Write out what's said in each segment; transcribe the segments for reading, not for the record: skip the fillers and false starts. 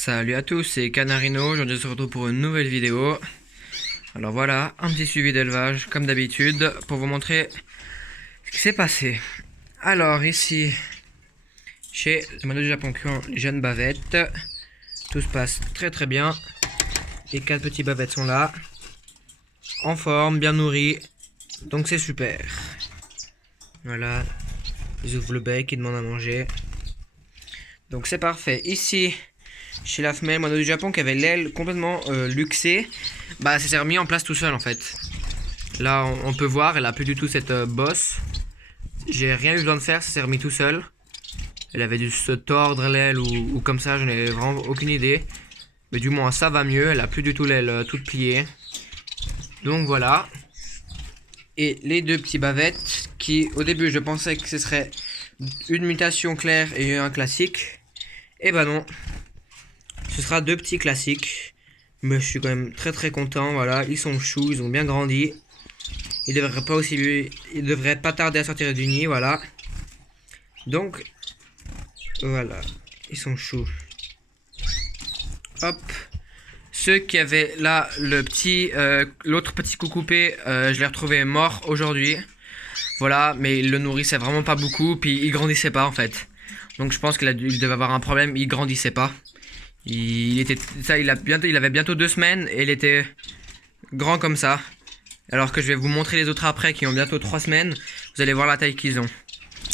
Salut à tous, c'est Canarino, aujourd'hui on se retrouve pour une nouvelle vidéo. Alors voilà, un petit suivi d'élevage comme d'habitude pour vous montrer ce qui s'est passé. Alors ici, chez les Mano du Japon qui ont les jeunes bavettes, tout se passe très bien. Les 4 petits bavettes sont là, en forme, bien nourris, donc c'est super. Voilà, ils ouvrent le bec, ils demandent à manger. Donc c'est parfait. Ici, chez la femelle Mano du Japon qui avait l'aile complètement luxée, bah ça s'est remis en place tout seul en fait. Là on peut voir, elle a plus du tout cette bosse. J'ai rien eu besoin de faire, ça s'est remis tout seul. Elle avait dû se tordre l'aile ou comme ça, je n'ai vraiment aucune idée. Mais du moins ça va mieux, elle a plus du tout l'aile toute pliée. Donc voilà. Et les deux petits bavettes qui au début je pensais que ce serait une mutation claire et un classique. Et bah non. Ce sera deux petits classiques. Mais je suis quand même très content. Voilà, ils sont choux, ils ont bien grandi. Ils devraient pas tarder à sortir du nid, voilà. Donc voilà, ils sont choux. Hop. Ceux qui avaient là l'autre petit coup coupé, je l'ai retrouvé mort aujourd'hui. Voilà, mais il le nourrissait vraiment pas beaucoup, puis il grandissait pas en fait. Donc je pense qu'il devait avoir un problème, il grandissait pas. Il avait bientôt 2 semaines et il était grand comme ça. Alors que je vais vous montrer les autres après qui ont bientôt 3 semaines. Vous allez voir la taille qu'ils ont.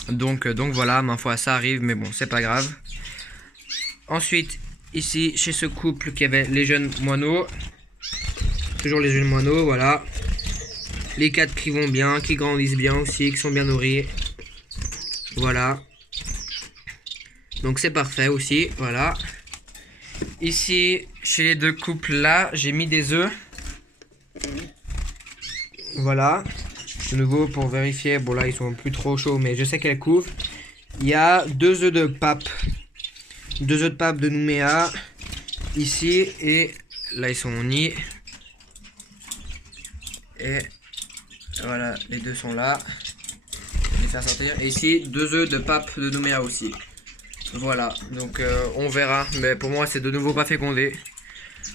Donc voilà, ma foi ça arrive, mais bon c'est pas grave. Ensuite, ici chez ce couple qui avait les jeunes moineaux. Toujours les jeunes moineaux, voilà. Les 4 qui vont bien, qui grandissent bien aussi, qui sont bien nourris. Voilà. Donc c'est parfait aussi, voilà. Ici, chez les deux couples là, j'ai mis des œufs. Voilà. De nouveau pour vérifier, bon là ils sont plus trop chauds mais je sais qu'elles couvrent. Il y a 2 œufs de pape. 2 œufs de pape de Nouméa. Ici et là ils sont au nid. Et voilà, les deux sont là. Je vais les faire sortir. Et ici, 2 œufs de pape de Nouméa aussi. Voilà, donc on verra. Mais pour moi, c'est de nouveau pas fécondé.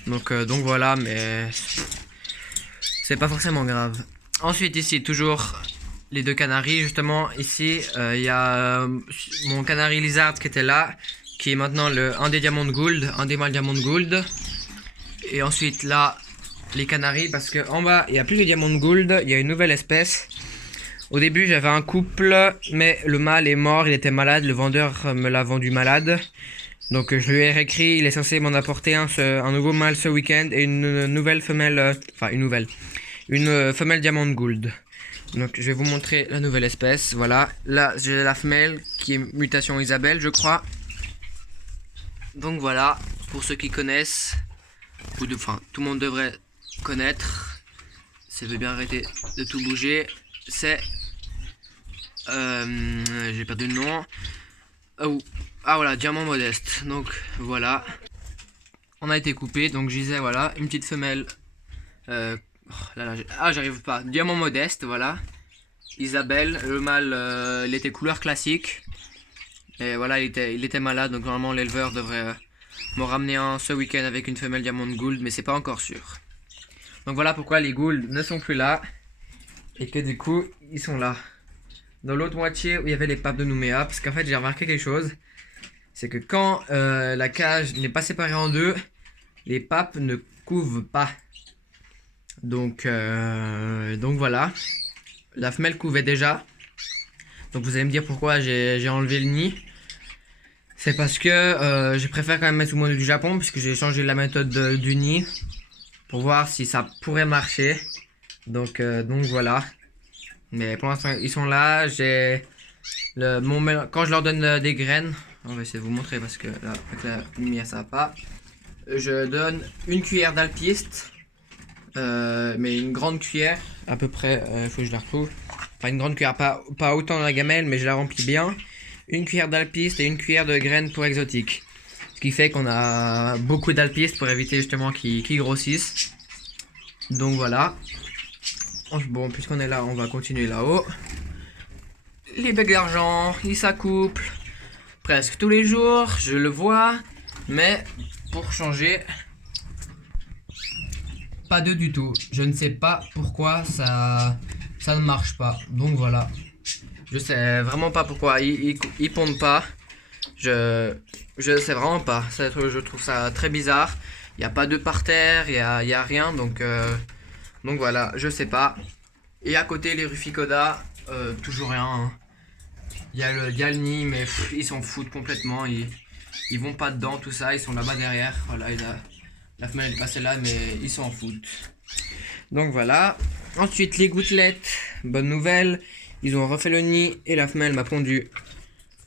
Donc voilà, mais c'est pas forcément grave. Ensuite, ici, toujours les deux canaris. Justement, ici, il y a mon canari lizard qui était là. Qui est maintenant un des diamants de gold, un des mâles diamants de gold. Et ensuite, là, les canaris, parce que en bas il n'y a plus de diamants de gold, il y a une nouvelle espèce. Au début j'avais un couple, mais le mâle est mort, il était malade, le vendeur me l'a vendu malade. Donc je lui ai réécrit, il est censé m'en apporter un nouveau mâle ce week-end et une nouvelle femelle, une femelle diamant de gold. Donc je vais vous montrer la nouvelle espèce, voilà. Là j'ai la femelle qui est mutation Isabelle je crois. Donc voilà, pour ceux qui connaissent, tout le monde devrait connaître, ça veut bien arrêter de tout bouger, c'est j'ai perdu le nom. Ah voilà, diamant modeste. Donc voilà, on a été coupé, donc je disais voilà, une petite femelle j'arrive pas, diamant modeste, voilà. Isabelle, le mâle il était couleur classique et voilà, il était malade, donc normalement l'éleveur devrait m'en ramener un ce week-end avec une femelle diamant de gold, mais c'est pas encore sûr. Donc voilà pourquoi les gould ne sont plus là. Et que du coup, ils sont là. Dans l'autre moitié où il y avait les papes de Nouméa. Parce qu'en fait, j'ai remarqué quelque chose. C'est que quand la cage n'est pas séparée en deux, les papes ne couvent pas. Donc voilà. La femelle couvait déjà. Donc vous allez me dire pourquoi j'ai enlevé le nid. C'est parce que je préfère quand même mettre sous Mano du Japon. Puisque j'ai changé la méthode du nid. Pour voir si ça pourrait marcher. Donc voilà. Mais pour l'instant ils sont là. Quand je leur donne des graines, on va essayer de vous montrer parce que là avec la lumière ça va pas. Je donne une cuillère d'alpiste, mais une grande cuillère à peu près. Il faut que je la retrouve. Enfin une grande cuillère, pas autant dans la gamelle, mais je la remplis bien. Une cuillère d'alpiste et une cuillère de graines pour exotique. Ce qui fait qu'on a beaucoup d'alpistes pour éviter justement qu'ils grossissent. Donc voilà. Bon, puisqu'on est là, on va continuer là-haut. Les becs d'argent, ils s'accouplent presque tous les jours, je le vois. Mais pour changer, pas d'œufs du tout. Je ne sais pas pourquoi ça ne marche pas. Donc voilà. Je sais vraiment pas pourquoi ils pondent pas. Je sais vraiment pas. Je trouve ça très bizarre. Il n'y a pas d'œufs par terre, il y a rien. Donc voilà, je sais pas. Et à côté, les Ruficoda, toujours rien. Hein. Il y a le nid, mais ils s'en foutent complètement. Ils vont pas dedans, tout ça. Ils sont là-bas derrière. Voilà, la femelle est passée là, mais ils s'en foutent. Donc voilà. Ensuite, les gouttelettes. Bonne nouvelle. Ils ont refait le nid et la femelle m'a pondu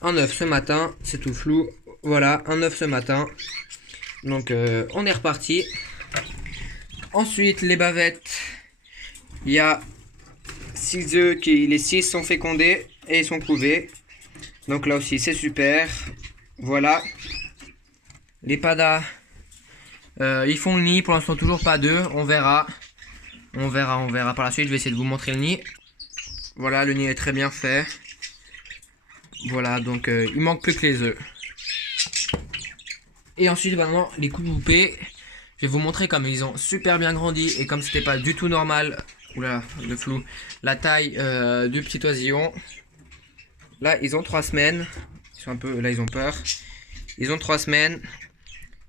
un œuf ce matin. C'est tout flou. Voilà, un œuf ce matin. Donc on est reparti. Ensuite, les bavettes. Il y a 6 œufs les 6 sont fécondés et ils sont couvés. Donc là aussi, c'est super. Voilà. Les padas. Ils font le nid, pour l'instant toujours pas d'œufs, on verra. On verra par la suite, je vais essayer de vous montrer le nid. Voilà, le nid est très bien fait. Voilà, donc il manque plus que les œufs. Et ensuite maintenant, les coupés. Je vais vous montrer comme ils ont super bien grandi et comme c'était pas du tout normal. Oula, le flou. La taille du petit oisillon. Là, ils ont 3 semaines. Ils sont un peu, là, ils ont peur. Ils ont 3 semaines.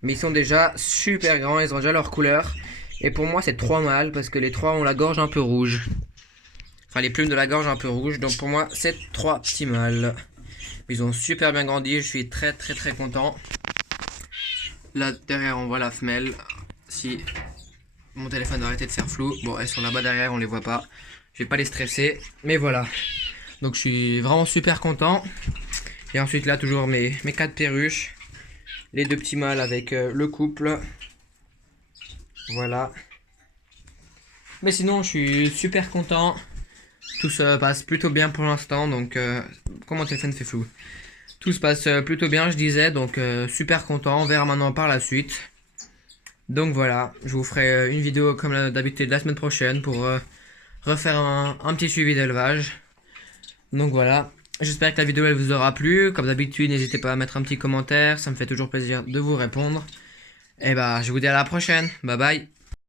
Mais ils sont déjà super grands, ils ont déjà leur couleur. Et pour moi, c'est 3 mâles parce que les 3 ont la gorge un peu rouge. Enfin, les plumes de la gorge un peu rouge. Donc pour moi, c'est 3 petits mâles. Ils ont super bien grandi, je suis très content. Là, derrière, on voit la femelle. Si mon téléphone doit arrêter de faire flou. Bon, elles sont là-bas derrière, on les voit pas. Je vais pas les stresser. Mais voilà. Donc je suis vraiment super content. Et ensuite, là, toujours mes 4 perruches. Les 2 petits mâles avec le couple. Voilà. Mais sinon, je suis super content. Tout se passe plutôt bien pour l'instant. Donc, comment mon téléphone fait flou. Tout se passe plutôt bien, je disais. Donc, super content. On verra maintenant par la suite. Donc voilà. Je vous ferai une vidéo comme d'habitude la semaine prochaine pour refaire un petit suivi d'élevage. Donc voilà. J'espère que la vidéo elle vous aura plu. Comme d'habitude, n'hésitez pas à mettre un petit commentaire. Ça me fait toujours plaisir de vous répondre. Et bah, je vous dis à la prochaine. Bye bye.